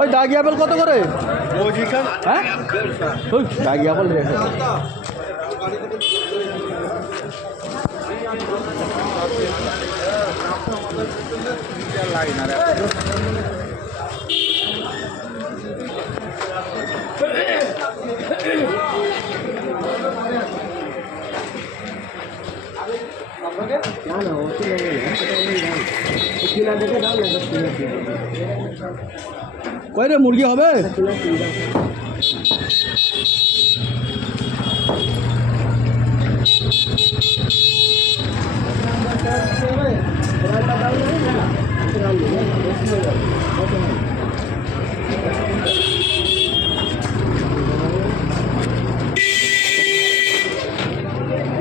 ওই দাগি আপেল কত করে? হ্যাঁ ওই দাগি আপেল রেখে কই রে মুরগি হবে?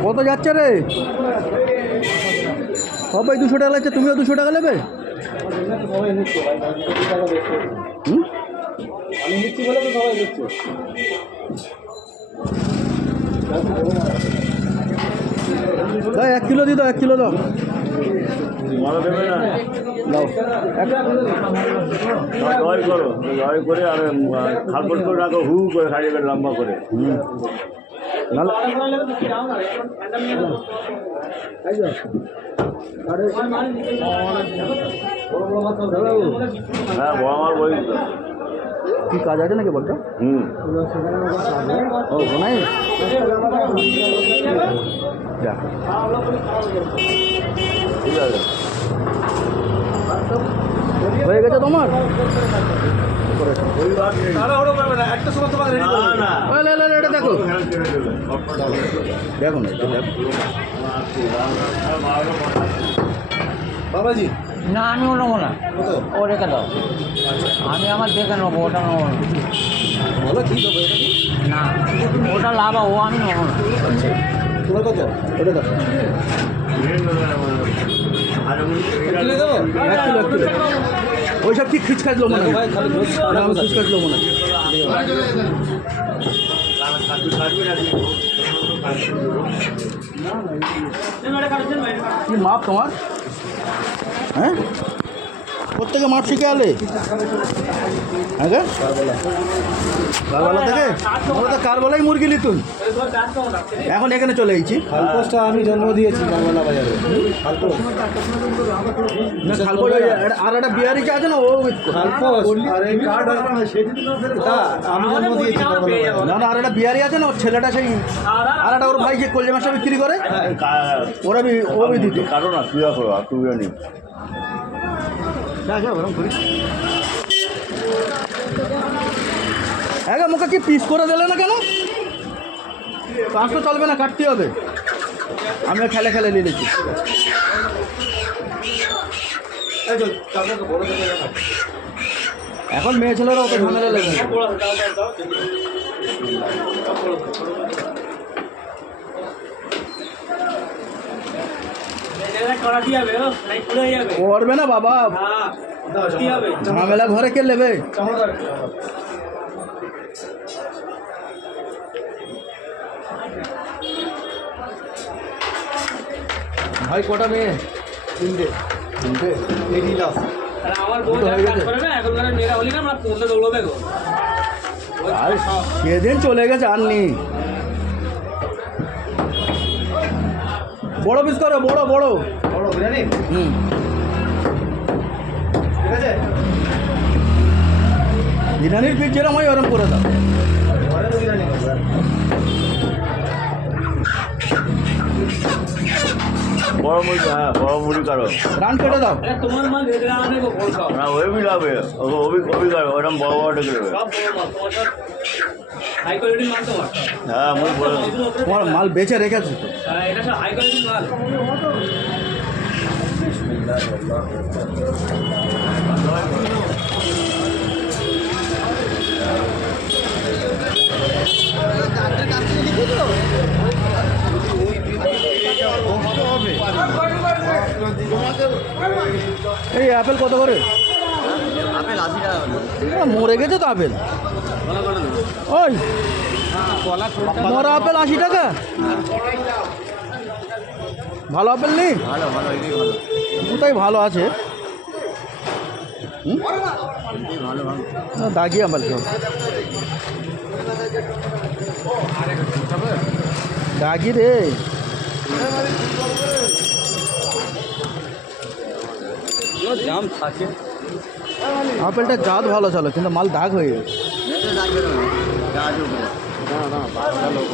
কত যাচ্ছে রে? সবাই 200 টাকা লাগছে, তুমিও 200 টাকা নেবে? আমি নিচ্ছি বলে তো সবাই দিচ্ছে। দাও 1 কিলো দাও, 1 কিলো দাও। দাও জয় করো, জয় করে আর খালপট করে রাখো, হু করে খাইয়ে লম্বা করে। হ্যাঁ বড় মাল বই কি কাজ আছে নাকি বলতো? ও নাই যা ঠিক আছে, হয়ে গেছে তোমার? এটা দেখো, দেখো না বাবাজি না আমি ও নেবো না, ও রেখে দাও। আমি আমার দেখে নেবো, ওটা নেবো না। বলো কি দেবো এটা? না ওটা লাভ, ও আমি নেবো না। তোমার কত? এটা দেখো কিনে দেবো? 1 কিলো 1 কিলো। ওইসব ঠিক খিচখাচ লোক মনে হয়, ভাই খালি দোষ না আমি খিচখাচ লোক মনে হয়। কি মাপ তোমার? হ্যাঁ কোথেকে মাপ শিখে আলে? হ্যাঁ গা কারবালা থেকে? আমরা তো কারবালাই মুরগি নিতুন, এখন এখানে চলে এসেছি। খালপোষটা আমি জন্ম দিয়েছি কারবালা বাজারে। খালপোষ না খালপোষ আর একটা বিহারি আছে না, ও খালপোষ আর এই কার্ড আমি জন্ম দিয়েছি কারবালা বাজারে। না না আর একটা বিহারি আছে না, ওর ছেলেটা সেই আর একটা ওর ভাই যে কলজা মাছটা বিক্রি করে, ওরা ও দিত। কারো না তুই করো, আর তুই নি হ্যাঁ মুখে কি পিস করে দিলে না কেন? পাঁচ তো চলবে না, কাটতে হবে। আমি খেলে খেলে নিয়েছি। এখন মেয়ে ছেলেরা অত ঝামেলা লেগে গেছে। করবে না বাবা, ঝামেলা ঘরে কে নেবে? ভাই কটা মেয়ে? 3টে। এই দিলাম আমার বউ হয়ে গেছে। করে না, এখনকার মেয়েরা হলি না, আমরা ফোনটা দৌড়বে গো। আর সেদিন চলে গেছে, আর নেই। বড় পিস করো, বড় বড়। বড় বিরিয়ানি ঠিক আছে। বিরিয়ানির পিস যেরকম হয় ওরকম করে দাও। ঘরে তো বিরিয়ানি করবো। বড় মুড়ি, হ্যাঁ বড় মুড়ি কারো রান কেটে দাও। তোমার মাল ভেজে আনবে গো, বড় সব না, ওই বি যাবে, ওবি কারো ওরকম বড় বড় ডেকে দেবে। সব বড় মাল, তোমার সব হাই কোয়ালিটির মাল তোমার। হ্যাঁ মুড়ি বড় তোমার মাল বেচে রেখেছি তো। হ্যাঁ, এটা সব হাই কোয়ালিটির মাল। এই আপেল কত করে? আপেল 80 টাকা। মরে গেছে তো আপেল। ওই মরা আপেল 80 টাকা? ভালো আপেল নেই? ভালো ভালো, এটাই ভালো। কোথায় ভালো আছে? হুম? ভালো ভালো না, দাগি আমার কেউ দাগি রে। দাম থাকে আপেলটা জাত ভালো ছিল কিন্তু মাল দাগ হয়ে গেছে। লাগবে না গাছ উপরে না না 12টা লোক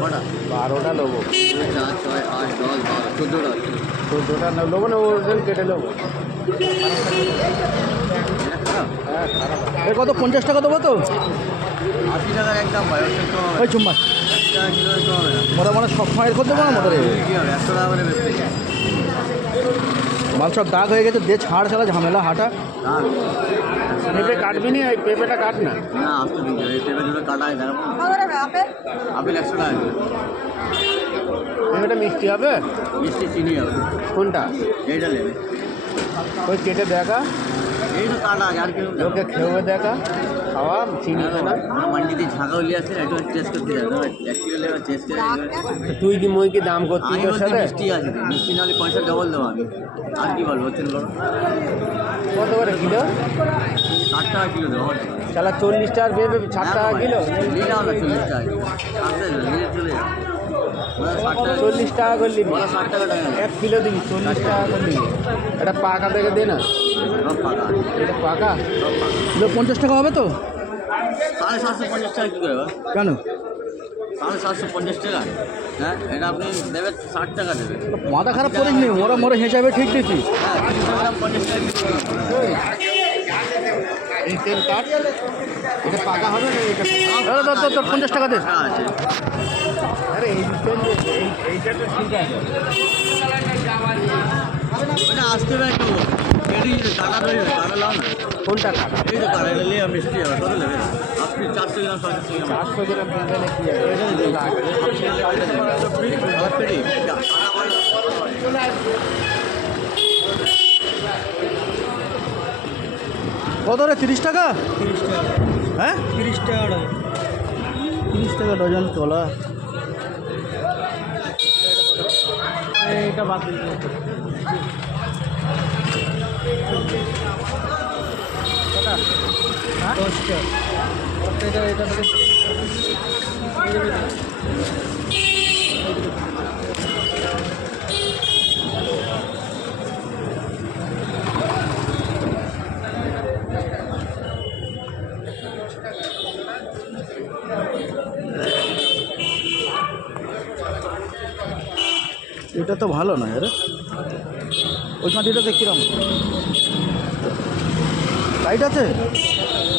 কটা 12টা নেবো, 4 6 8 10 12 14টা 14টা নেবো না, ওজন কেটে নেবো। এ কত 50 টাকা দেবো তো? 80 টাকার একদম ভাই ওর তো ওই চুম্মা 1 টাকা কিলো তো হবে না মোটা মানে সব সময় করে দেবো না মোটা রে। কি হবে 100 টাকা করে বেচতে যায় মাল সব দাগ হয়ে গেছে, দিয়ে ছাড় ছাড়া ঝামেলা হাঁটা। দাম পেঁপে কাটবি নি, ওই পেঁপেটা কাট না। না আসতে দিন এই পেঁপে দুটো কাটা হয় দেখো আপেল 100 টাকা কিলো পেঁপেটা মিষ্টি হবে? মিষ্টি চিনি হবে কোনটা? এইটা নেবে ওই কেটে দেখা, এই তো কাটা আছে আর কি লোকে খেয়ে দেখা, খাওয়া চিনি তো না। मंडी झाँका लिया একটু টেস্ট করতে যাবে 1 কিলো লেবার টেস্ট করে তুই কি মই কি দাম করছিস আমি তোর বলছি সাথে? মিষ্টি আছে তো, মিষ্টি নাহলে পয়সা ডবল দেবো আমি আর কি বলবো হচ্ছেন বলো কত করে কিলো? 60 টাকা কিলো দেবো শালা 40 টাকার পেঁপে 60 টাকা কিলো? নিয়ে যাও না 40 টাকা আসবে নিয়ে চলে যাও 60 টাকা 40 টাকা করে নিবি, 60 টাকা টাকা 1 কিলো দিবি 40 টাকা করে নিবি। এটা পাকা থেকে দে না, সব পাকা এটা পাকা কিলো 50 টাকা হবে তো? 750 টাকা কী করে বা কেন 750 টাকা হ্যাঁ এটা আপনি দেবেন 60 টাকা দেবেন মাথা খারাপ করিস নি, ওরা মোরে হিসাবে ঠিক দিচ্ছি। হ্যাঁ 50 টাকা কিলো এই তেল কাট, এটা পাকা হবে না? এটা তোর 50 টাকা দে। হ্যাঁ আছে আরে এই তেল এইটা তো ঠিক আছে। ওটা আসতে হবে একটু এটি কাটা ধরে কাটা লাও না কোনটা কাটা? এই তো কাটা নিলে মিষ্টি হবে কত নেবে আপনি 400 গ্রাম 500 গ্রাম 400 গ্রাম পেঁপে কি কত রে? 30 টাকা? হ্যাঁ 30 টাকা 30 টাকা ডজন কলা। এটা বাদ দিয়ে 10 টাকা এটা এটা তো ভালো না আরে, ওই কাঁটিটাতে কিরম টাইট আছে?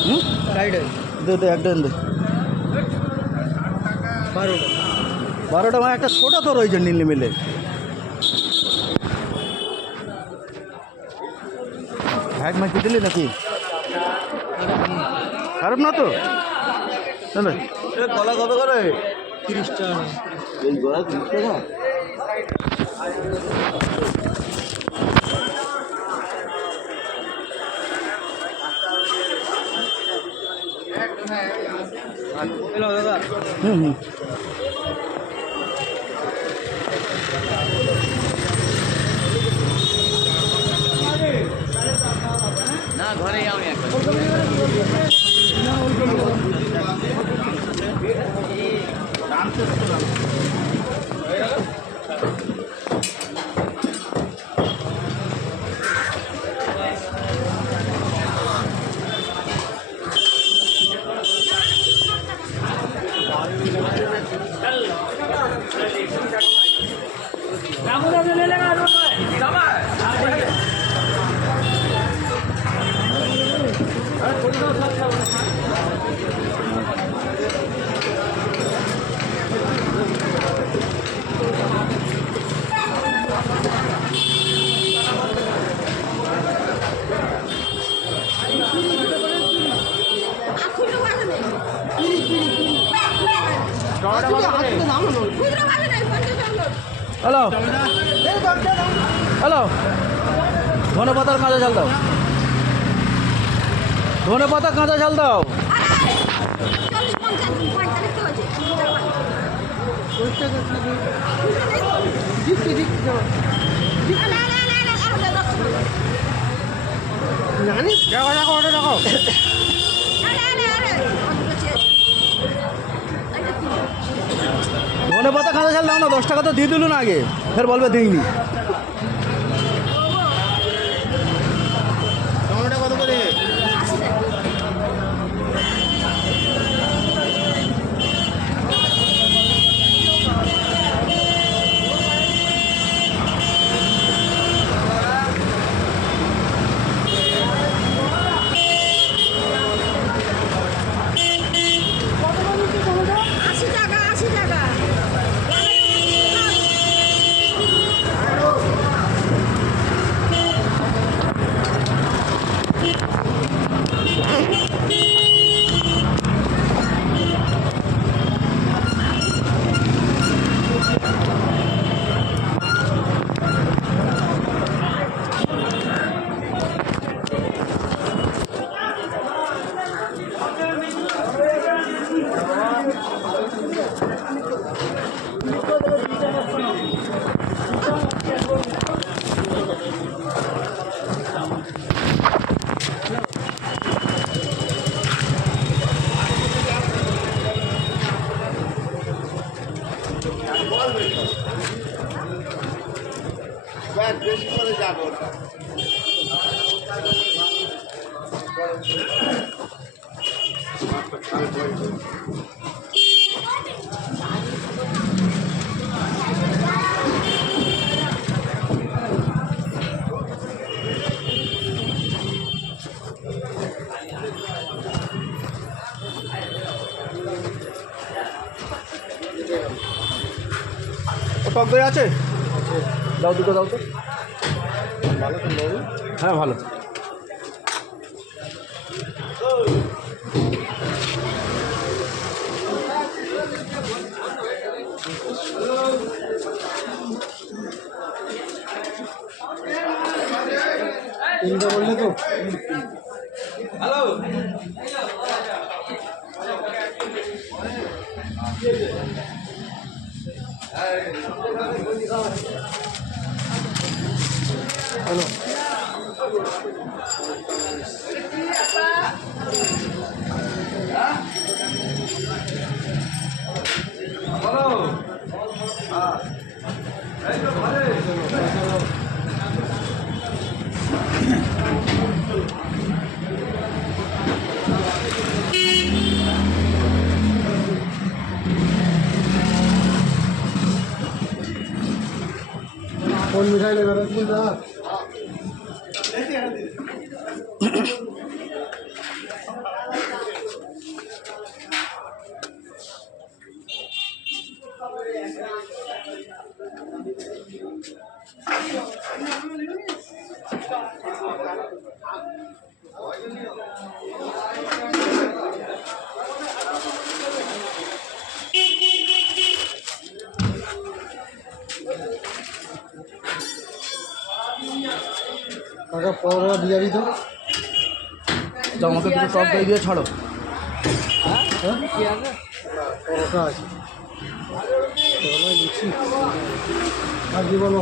হুম টাইট আছে দে দে একটা দে। 12টা মানে একটা ছোটো তো রয়েছে নীল মিলে। ভ্যাট মাইকে দিলি নাকি? খারাপ না তো? না কলা কত করে 30 টাকা এই গলা 30 টাকা হ্যালো দাদা হুম হুম না ঘরে যাও একবার হ্যালো হ্যালো, ধনে পাতার কাঁচা ঝাল দাও, ধনে পাতা কাঁচা ঝাল দাও। জানিস দেখো দেখো ওটা দেখো ধনে পাতা খাতা চাল দাও না, 10 টাকা তো দিয়ে দিল না আগে, ফের বলবে দিইনি। টমেটো কত করে? টক দই আছে? দাও, দুটো দাও তো। ভালো তো? হ্যাঁ ভালো। তিনটা বললে তো হ্যালো कौन मिठाई लेगा रसगुल्ला? কাকা পরোটা দিয়ে যাবি তো? তো আমাকে একটু টক দই দিয়ে ছাড়ো। হ্যাঁ পরোটা আছে, পরোটা দিচ্ছি। আর কি বলো?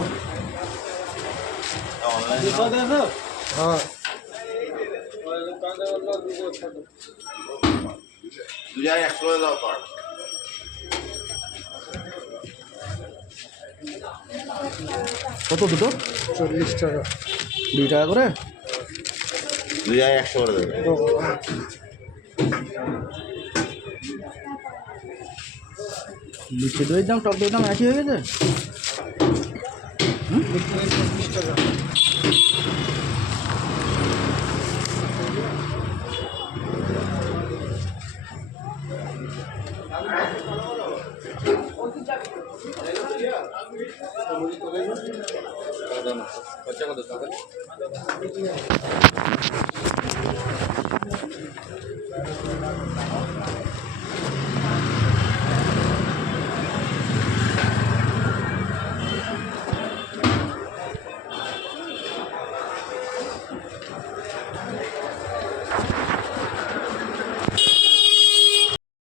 হ্যাঁ কত দুটো? 40 টাকা। 2 টাকা করে? 100 করে দেবে। লিচি দইয়ের দাম টক দইয়ের দাম একই হয়ে গেছে? 20 টাকা।